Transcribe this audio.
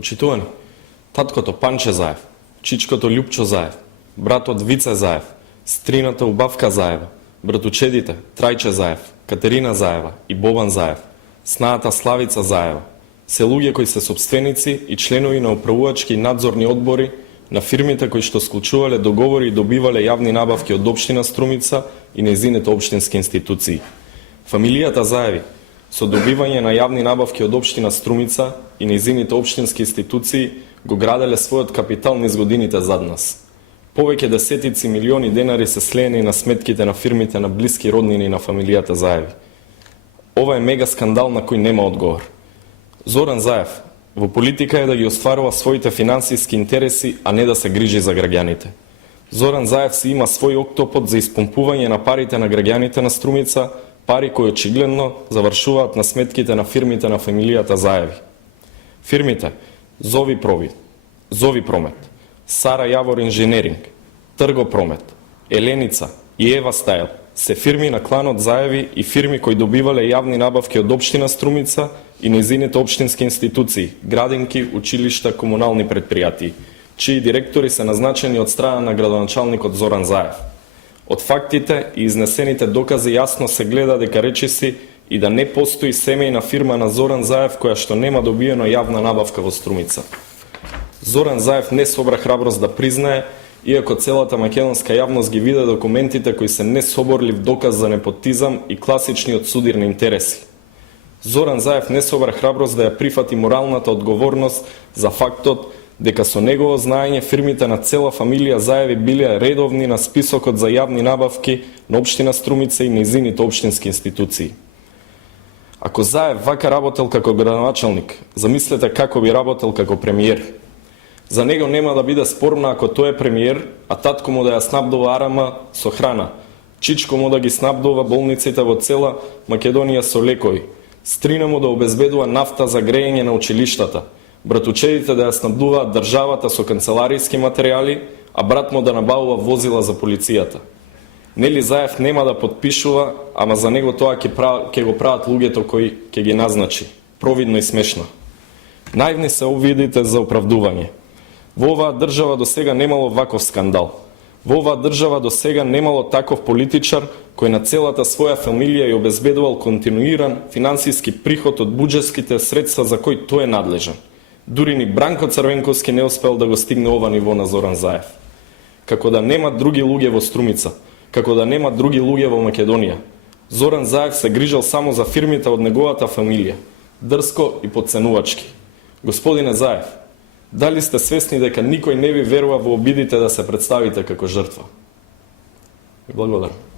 Почитувани, таткото Панче Заев, чичкото Љупчо Заев, братот Вице Заев, стрината Убавка Заева, братучедите Трајче Заев, Катерина Заева и Бобан Заев, снаата Славица Заева, се луѓе кои се сопственици и членови на управувачки и надзорни одбори на фирмите кои што склучувале договори и добивале јавни набавки од општина Струмица и нејзините општински институции. Фамилијата Заеви со добивање на јавни набавки од општина Струмица и нејзините општински институции го граделе својот капитал низ годините зад нас. Повеќе десетици милиони денари се слеени на сметките на фирмите на блиски роднини на фамилијата Заеви. Ова е мега скандал на кој нема одговор. Зоран Заев во политика е да ги остварува своите финансиски интереси, а не да се грижи за граѓаните. Зоран Заев си има свој октопод за испомпување на парите на граѓаните на Струмица, пари кои очигледно завршуваат на сметките на фирмите на фамилијата Заеви. Фирмите Зови Промет, Сара Јавор Инженеринг, Трго Промет, Еленица и Ева Стайл се фирми на кланот Заеви и фирми кои добивале јавни набавки од општина Струмица и нејзините општински институции, градинки, училишта, комунални предпријатии, чии директори се назначени од страна на градоначалникот Зоран Заев. Од фактите и изнесените докази јасно се гледа дека речиси и да не постои семејна фирма на Зоран Заев која што нема добиено јавна набавка во Струмица. Зоран Заев не собра храброст да признае, иако целата македонска јавност ги виде документите кои се несоборлив доказ за непотизам и класичниот судирни интереси. Зоран Заев не собра храброст да ја прифати моралната одговорност за фактот дека со негово знаење фирмите на цела фамилија Заеви биле редовни на списокот за јавни набавки на општина Струмица и нејзините општински институции. Ако Заев вака работел како градоначалник, замислете како би работел како премиер. За него нема да биде спорно ако тој е премиер, а татко му да ја снабдува арама со храна, чичко му да ги снабдува болниците во цела Македонија со лекови, стрина му да обезбедува нафта за грејење на училиштата, братучедите да ја снабдуваат државата со канцеларијски материјали, а брат му да набавува возила за полицијата. Нели Заев нема да подпишува, ама за него тоа ќе го прават луѓето кои ќе ги назначи. Провидно и смешно. Наивни се обидите за оправдување. Во оваа држава до сега немало ваков скандал. Во оваа држава до сега немало таков политичар кој на целата своја фамилија ја обезбедувал континуиран финансиски приход од буџетските средства за кој тој е надлежен. Дури ни Бранко Црвенковски не успел да го стигне ова ниво на Зоран Заев. Како да нема други луѓе во Струмица, како да нема други луѓе во Македонија. Зоран Заев се грижал само за фирмите од неговата фамилија, дрско и потценувачки. Господине Заев, дали сте свесни дека никој не ви верува во обидите да се представите како жртва? Благодарам.